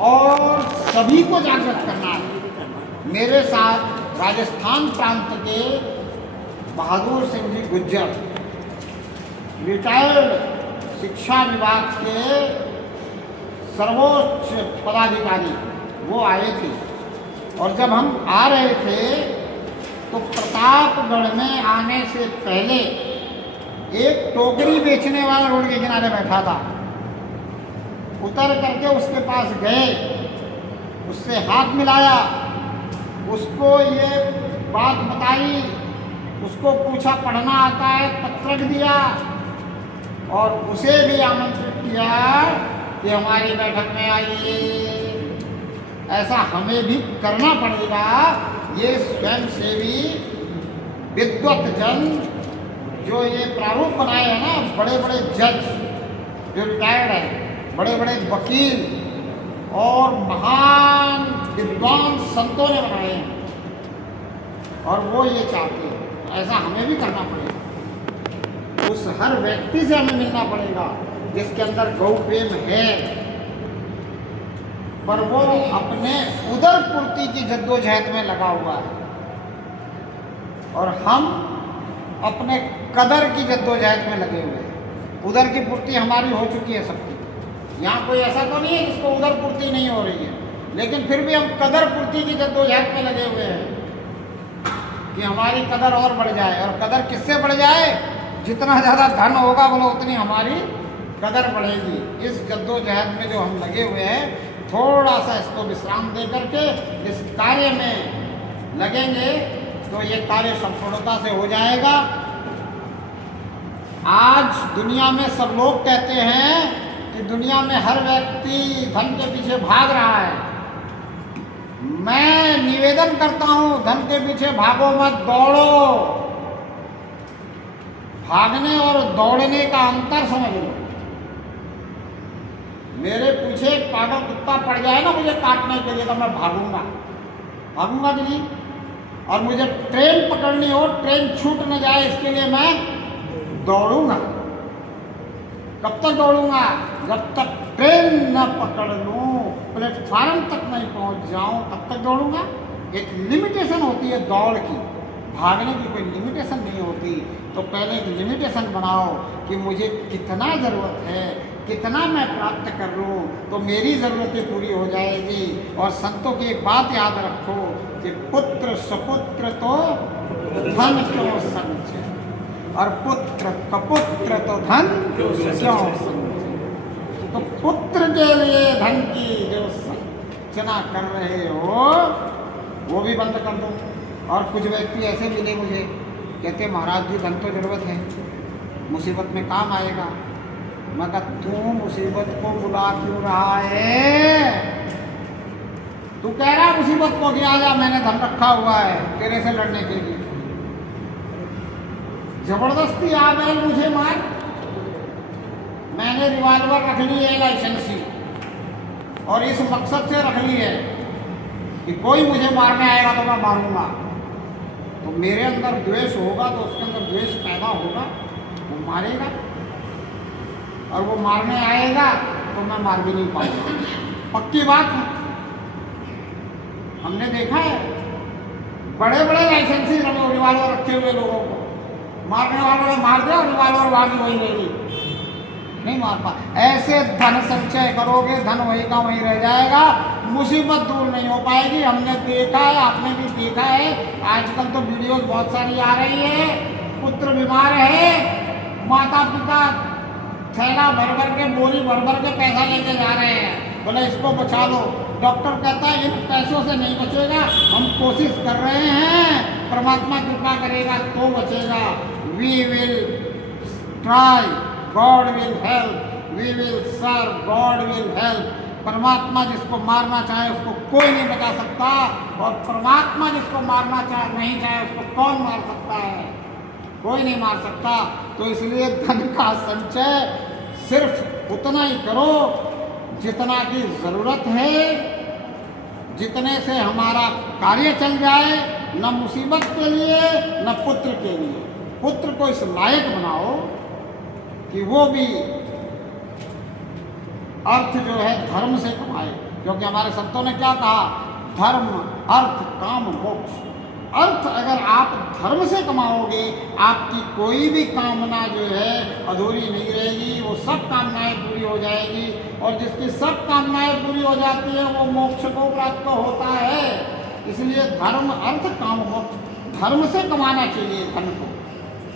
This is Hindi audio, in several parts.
और सभी को जागृत करना है। मेरे साथ राजस्थान प्रांत के बहादुर सिंह जी गुज्जर, रिटायर्ड शिक्षा विभाग के सर्वोच्च पदाधिकारी, वो आए थे। और जब हम आ रहे थे तो प्रतापगढ़ में आने से पहले एक टोकरी बेचने वाला रोड के किनारे बैठा था। उतर करके उसके पास गए, उससे हाथ मिलाया, उसको ये बात बताई, उसको पूछा पढ़ना आता है, पत्रक दिया और उसे भी आमंत्रित किया कि हमारी बैठक में आइए। ऐसा हमें भी करना पड़ेगा। ये स्वयंसेवी विद्वत जन जो ये प्रारूप बनाए हैं ना, बड़े बड़े जज जो रिटायर्ड हैं, बड़े बड़े वकील और महान विद्वान संतों ने बनाए हैं, और वो ये चाहते हैं। ऐसा हमें भी करना पड़ेगा। उस हर व्यक्ति से हमें मिलना पड़ेगा जिसके अंदर गौ प्रेम है, पर वो अपने उदर पूर्ति की जद्दोजहद में लगा हुआ है, और हम अपने कदर की जद्दोजहद में लगे हुए हैं। उदर की पूर्ति हमारी हो चुकी है सबकी। यहाँ कोई ऐसा तो नहीं है जिसको उदर पूर्ति नहीं हो रही है, लेकिन फिर भी हम कदर पूर्ति की जद्दोजहद में लगे हुए हैं कि हमारी कदर और बढ़ जाए। और कदर किससे बढ़ जाए? जितना ज़्यादा धन होगा बोलो उतनी हमारी कदर बढ़ेगी। इस जद्दोजहद में जो हम लगे हुए हैं, थोड़ा सा इसको विश्राम दे करके इस कार्य में लगेंगे तो ये कार्य संपूर्णता से हो जाएगा। आज दुनिया में सब लोग कहते हैं कि दुनिया में हर व्यक्ति धन के पीछे भाग रहा है। मैं निवेदन करता हूं, धन के पीछे भागो मत, दौड़ो। भागने और दौड़ने का अंतर समझ लो। मेरे पीछे एक पागल कुत्ता पड़ जाए ना मुझे काटने के लिए, तो मैं भागूंगा कि नहीं? और मुझे ट्रेन पकड़नी हो, ट्रेन छूट न जाए, इसके लिए मैं दौड़ूंगा। कब तक दौड़ूंगा? जब तक ट्रेन न पकड़ लूं, प्लेटफार्म तक नहीं पहुंच जाऊं, तब तक दौड़ूंगा। एक लिमिटेशन होती है दौड़ की, भागने की कोई लिमिटेशन नहीं होती। तो पहले एक लिमिटेशन बनाओ कि मुझे कितना ज़रूरत है, कितना मैं प्राप्त कर लूँ तो मेरी ज़रूरतें पूरी हो जाएगी। और संतों की एक बात याद रखो कि पुत्र सपुत्र तो धन क्यों संचय, और पुत्र कपुत्र तो धन क्यों संचय। तो पुत्र के लिए धन की जो संचना कर रहे हो वो भी बंद कर दो। और कुछ व्यक्ति ऐसे मिले मुझे, कहते महाराज जी धन तो जरूरत है, मुसीबत में काम आएगा। मैं कहा तू मुसीबत को बुला क्यों रहा है? तू कह रहा मुसीबत को कि आजा, मैंने धन रखा हुआ है तेरे से लड़ने के लिए। जबरदस्ती आ गए मुझे मार। मैंने रिवॉल्वर रख ली है लाइसेंसी, और इस मकसद से रख ली है कि कोई मुझे मारने आएगा तो मैं मारूंगा। तो मेरे अंदर द्वेष होगा तो उसके अंदर द्वेष पैदा होगा, वो मारेगा, और वो मारने आएगा तो मैं मार भी नहीं पाऊंगा। पक्की बात है, हमने देखा है बड़े बड़े लाइसेंसी रिवॉल्वर रखे हुए लोगों को मारने वालों ने मार दिया, रिवॉल्वर बागी वही रहेगी, नहीं मार पा। ऐसे धन संचय करोगे, धन वही का वही रह जाएगा, मुसीबत दूर नहीं हो पाएगी। हमने देखा है, आपने भी देखा है, आजकल तो वीडियोस बहुत सारी आ रही है। पुत्र बीमार है, माता पिता थैला भर भर के, बोरी भर भर के पैसा लेके जा रहे हैं, बोले इसको बचा लो। डॉक्टर कहता है इन पैसों से नहीं बचेगा, हम कोशिश कर रहे हैं, परमात्मा कृपा करेगा तो बचेगा। We will try, God will help, we will serve, God will help. परमात्मा जिसको मारना चाहे उसको कोई नहीं बचा सकता, और परमात्मा जिसको मारना नहीं चाहे उसको कौन मार सकता है? कोई नहीं मार सकता। तो इसलिए धन का संचय सिर्फ उतना ही करो जितना की ज़रूरत है, जितने से हमारा कार्य चल जाए, न मुसीबत के लिए न पुत्र के लिए। पुत्र को इस लायक बनाओ कि वो भी अर्थ जो है धर्म से कमाए, क्योंकि हमारे संतों ने क्या कहा, धर्म अर्थ काम मोक्ष। अर्थ अगर आप धर्म से कमाओगे, आपकी कोई भी कामना जो है अधूरी नहीं रहेगी, वो सब कामनाएं पूरी हो जाएगी, और जिसकी सब कामनाएं पूरी हो जाती है वो मोक्ष को प्राप्त होता है। इसलिए धर्म अर्थ काम मोक्ष, धर्म से कमाना चाहिए धन को,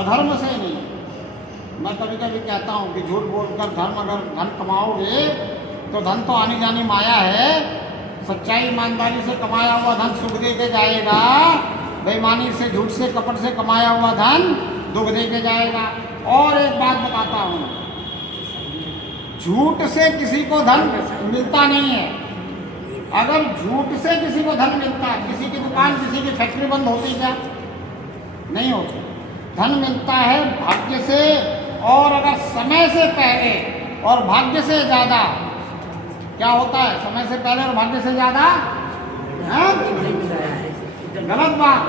अधर्म से नहीं। मैं कभी कभी कहता हूँ कि झूठ बोलकर अगर धन कमाओगे तो धन तो आनी जानी माया है, सच्चाई ईमानदारी से कमाया हुआ धन सुख दे के जाएगा, बेईमानी से झूठ से कपट से कमाया हुआ धन दुख दे के जाएगा। और एक बात बताता हूँ, झूठ से किसी को धन मिलता नहीं है। अगर झूठ से किसी को धन मिलता, किसी की दुकान किसी की फैक्ट्री बंद होती क्या? नहीं होती। धन मिलता है भाग्य से, और अगर समय से पहले और भाग्य से ज़्यादा। क्या होता है समय से पहले और भाग्य से ज़्यादा? गलत बात,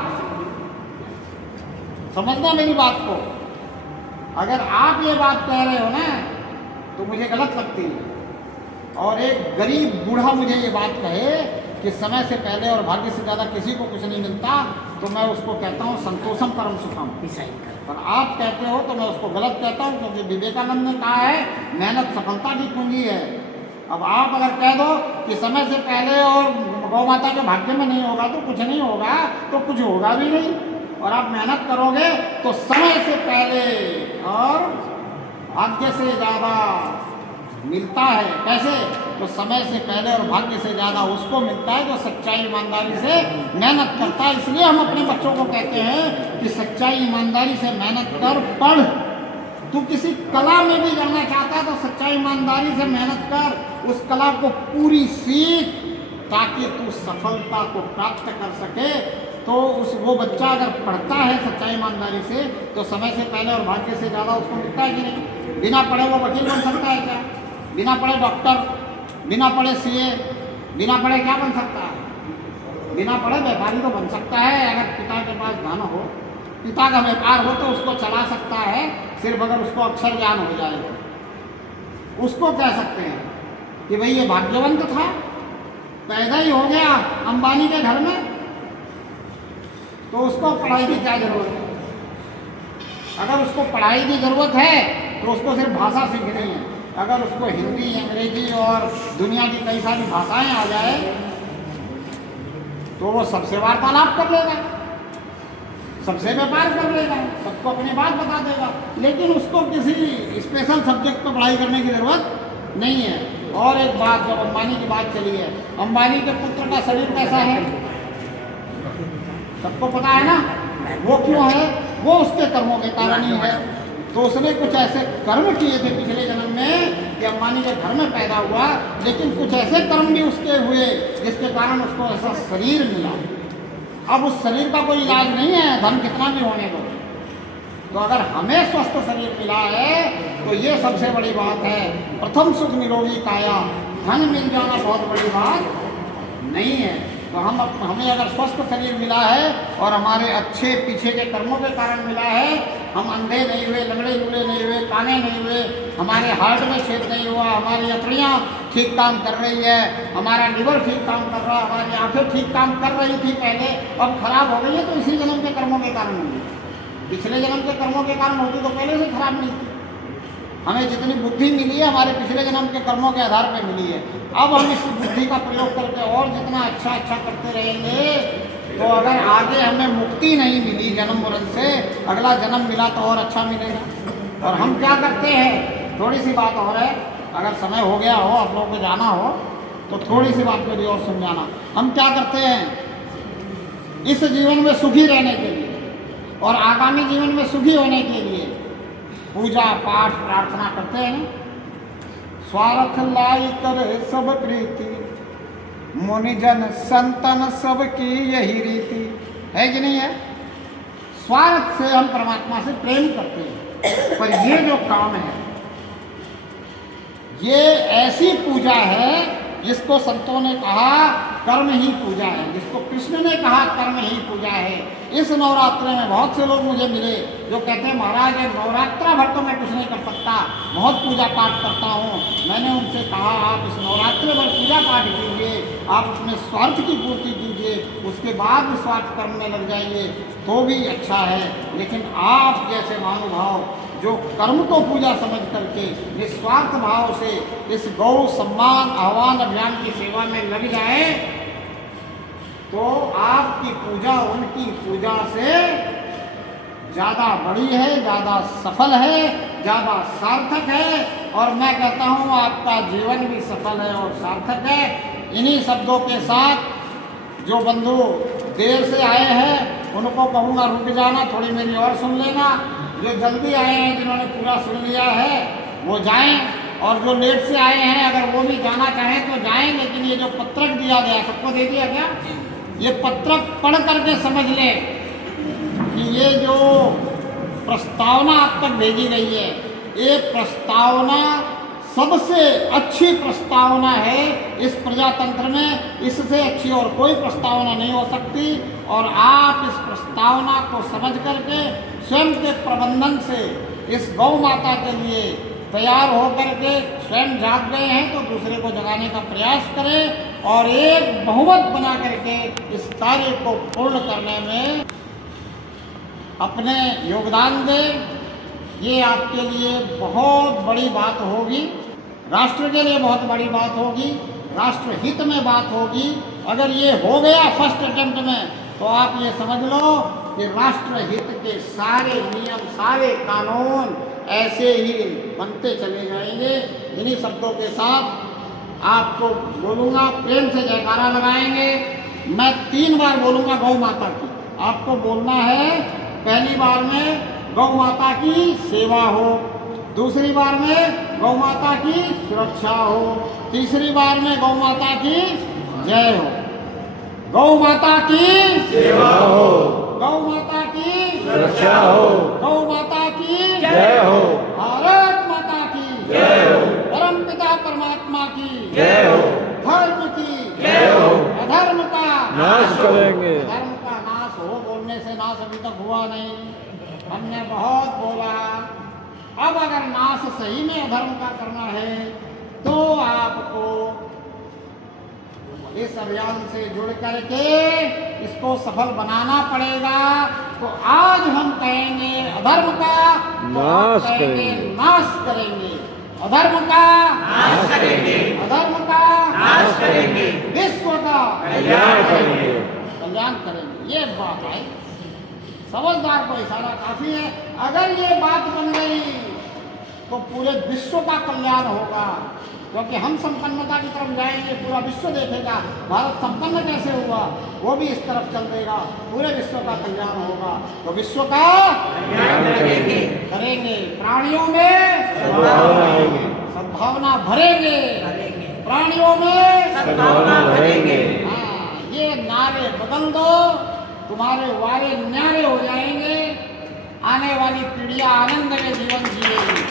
समझना मेरी बात को। अगर आप ये बात कह रहे हो ना तो मुझे गलत लगती है, और एक गरीब बूढ़ा मुझे ये बात कहे कि समय से पहले और भाग्य से ज़्यादा किसी को कुछ नहीं मिलता, तो मैं उसको कहता हूँ संतोषम परम सुखम। पर आप कहते हो तो मैं उसको गलत कहता हूँ, क्योंकि विवेकानंद ने कहा है मेहनत सफलता की कुंजी है। अब आप अगर कह दो कि समय से पहले और गौ माता के भाग्य में नहीं होगा तो कुछ नहीं होगा, तो कुछ होगा भी नहीं। और आप मेहनत करोगे तो समय से पहले और भाग्य से ज़्यादा मिलता है। कैसे? तो समय से पहले और भाग्य से ज़्यादा उसको मिलता है जो सच्चाई ईमानदारी से मेहनत करता है। इसलिए हम अपने बच्चों को कहते हैं कि सच्चाई ईमानदारी से मेहनत कर, पढ़। तू किसी कला में भी जाना चाहता है तो सच्चाई ईमानदारी से मेहनत कर, उस कला को पूरी सीख, ताकि तू सफलता को प्राप्त कर सके। तो वो बच्चा अगर पढ़ता है सच्चाई ईमानदारी से तो समय से पहले और भाग्य से ज़्यादा उसको मिलता है कि नहीं? बिना पढ़े वो वकील बन सकता है क्या? बिना पढ़े डॉक्टर, बिना पढ़े सीए, बिना पढ़े क्या बन सकता है? बिना पढ़े व्यापारी तो बन सकता है, अगर पिता के पास धन हो, पिता का व्यापार हो तो उसको चला सकता है, सिर्फ अगर उसको अक्षर ज्ञान हो जाए तो। उसको कह सकते हैं कि भाई ये भाग्यवंत था, पैदा ही हो गया अंबानी के घर में, तो उसको पढ़ाई की क्या जरूरत है? अगर उसको पढ़ाई की जरूरत है तो उसको सिर्फ भाषा सीखनी है। अगर उसको हिंदी, अंग्रेजी और दुनिया की कई सारी भाषाएं आ जाए तो वो सबसे वार्तालाप कर लेगा, सबसे व्यापार कर लेगा, सबको अपनी बात बता देगा। लेकिन उसको किसी स्पेशल सब्जेक्ट पर पढ़ाई करने की जरूरत नहीं है। और एक बात, जब अंबानी की बात चली है, अंबानी के पुत्र का शरीर कैसा है सबको पता है ना। वो क्यों है? वो उसके कर्मों के कारण ही है। तो उसने कुछ ऐसे कर्म किए थे पिछले जन्म में कि अंबानी के घर में पैदा हुआ, लेकिन कुछ ऐसे कर्म भी उसके हुए जिसके कारण उसको ऐसा शरीर मिला। अब उस शरीर का कोई इलाज नहीं है, धन कितना भी होने दो। तो अगर हमें स्वस्थ शरीर मिला है तो ये सबसे बड़ी बात है। प्रथम सुख निरोगी काया, धन मिल जाना बहुत बड़ी बात नहीं है। तो हमें अगर स्वस्थ शरीर मिला है और हमारे अच्छे पीछे के कर्मों के कारण मिला है, हम अंधे नहीं हुए, लंगड़े लूले नहीं हुए, काने नहीं हुए, हमारे हार्ट में छेद नहीं हुआ, हमारी अतड़ियाँ ठीक काम कर रही है, हमारा लिवर ठीक काम कर रहा, हमारी आंखें ठीक काम कर रही थी पहले, अब खराब हो गई है तो इसी जन्म के कर्मों के कारण हुई। पिछले जन्म के कर्मों के कारण होती तो पहले से खराब नहीं थी। हमें जितनी बुद्धि मिली है हमारे पिछले जन्म के कर्मों के आधार पर मिली है। अब हम इस बुद्धि का प्रयोग करके और जितना अच्छा अच्छा करते रहेंगे तो अगर आगे हमें मुक्ति नहीं मिली जन्म मरण से, अगला जन्म मिला तो और अच्छा मिलेगा। और हम क्या करते हैं, थोड़ी सी बात और है, अगर समय हो गया हो, आप लोगों को जाना हो तो थोड़ी सी बात मेरी और समझाना। हम क्या करते हैं इस जीवन में सुखी रहने के लिए और आगामी जीवन में सुखी होने के लिए पूजा पाठ प्रार्थना करते हैं ना। स्वार्थ लाई करे सब प्रीति, मुनिजन संतन सबकी यही रीति है कि नहीं है? स्वार्थ से हम परमात्मा से प्रेम करते हैं, पर ये जो काम है ये ऐसी पूजा है जिसको संतों ने कहा कर्म ही पूजा है, जिसको कृष्ण ने कहा कर्म ही पूजा है। इस नवरात्रि में बहुत से लोग मुझे मिले जो कहते हैं महाराज ये नवरात्रा भर तो मैं कुछ नहीं कर सकता, बहुत पूजा पाठ करता हूँ। मैंने उनसे कहा आप इस नवरात्रि भर पूजा पाठ कीजिए, आप अपने स्वार्थ की पूर्ति कीजिए, उसके बाद स्वार्थ करने लग जाइए तो भी अच्छा है। लेकिन आप जैसे महानुभाव जो कर्म को पूजा समझ करके निस्वार्थ भाव से इस गौ सम्मान आह्वान अभियान की सेवा में लग जाए तो आपकी पूजा उनकी पूजा से ज़्यादा बड़ी है, ज़्यादा सफल है, ज़्यादा सार्थक है। और मैं कहता हूँ आपका जीवन भी सफल है और सार्थक है। इन्हीं शब्दों के साथ जो बंधु देर से आए हैं उनको कहूँगा रुक जाना, थोड़ी मेरी और सुन लेना। जो जल्दी आए हैं जिन्होंने पूरा सुन लिया है वो जाएं, और जो लेट से आए हैं अगर वो भी जाना चाहें तो जाएं। लेकिन ये जो पत्रक दिया गया, सबको दे दिया क्या? ये पत्रक पढ़ करके समझ लें कि ये जो प्रस्तावना आप तक भेजी गई है, ये प्रस्तावना सबसे अच्छी प्रस्तावना है इस प्रजातंत्र में। इससे अच्छी और कोई प्रस्तावना नहीं हो सकती। और आप इस प्रस्तावना को समझ करके स्वयं के प्रबंधन से इस गौ माता के लिए तैयार होकर के स्वयं जाग गए हैं तो दूसरे को जगाने का प्रयास करें और एक बहुमत बना करके इस कार्य को पूर्ण करने में अपने योगदान दें। ये आपके लिए बहुत बड़ी बात होगी, राष्ट्र के लिए बहुत बड़ी बात होगी, राष्ट्र हित में बात होगी। अगर ये हो गया फर्स्ट अटेम्प्ट में तो आप ये समझ लो कि राष्ट्र हित के सारे नियम, सारे कानून ऐसे ही बनते चले जाएंगे। इन्हीं शब्दों के साथ आपको बोलूँगा, प्रेम से जयकारा लगाएंगे। मैं 3 बार बोलूँगा गौ माता की, आपको बोलना है। पहली बार में गौ माता की सेवा हो, दूसरी बार में गौ माता की सुरक्षा हो, तीसरी बार में गौ माता की जय हो। गौ माता की सेवा हो, गौ माता की सुरक्षा हो, गौ माता की जय हो, भारत माता की जय हो, परम पिता परमात्मा की जय हो, धर्म की जय हो, अधर्म का नाश करेंगे। धर्म का नाश हो बोलने से नाश अभी तक हुआ नहीं, हमने बहुत बोला। अब अगर नाश सही में अधर्म का करना है तो आपको इस अभियान से जुड़ करके इसको सफल बनाना पड़ेगा। तो आज हम कहेंगे अधर्म का नाश करेंगे, नाश करेंगे, अधर्म का नाश करेंगे, अधर्म का नाश करेंगे, विश्व का कल्याण करेंगे, कल्याण करेंगे। ये बात है, समझदार को इशारा काफी है। अगर ये बात बन गई तो पूरे विश्व का कल्याण होगा, क्योंकि हम संपन्नता की तरफ जाएंगे, पूरा विश्व देखेगा भारत संपन्न कैसे हुआ, वो भी इस तरफ चल देगा, पूरे विश्व का कल्याण होगा। तो विश्व का कल्याण करेंगे, प्राणियों में सद्भावना भरेंगे, प्राणियों में सद्भावना भरेंगे। हाँ, ये नारे बदल दो, तुम्हारे वारे न्यारे हो जाएंगे, आने वाली पीढ़ियां आनंद में जीवन जिएगी।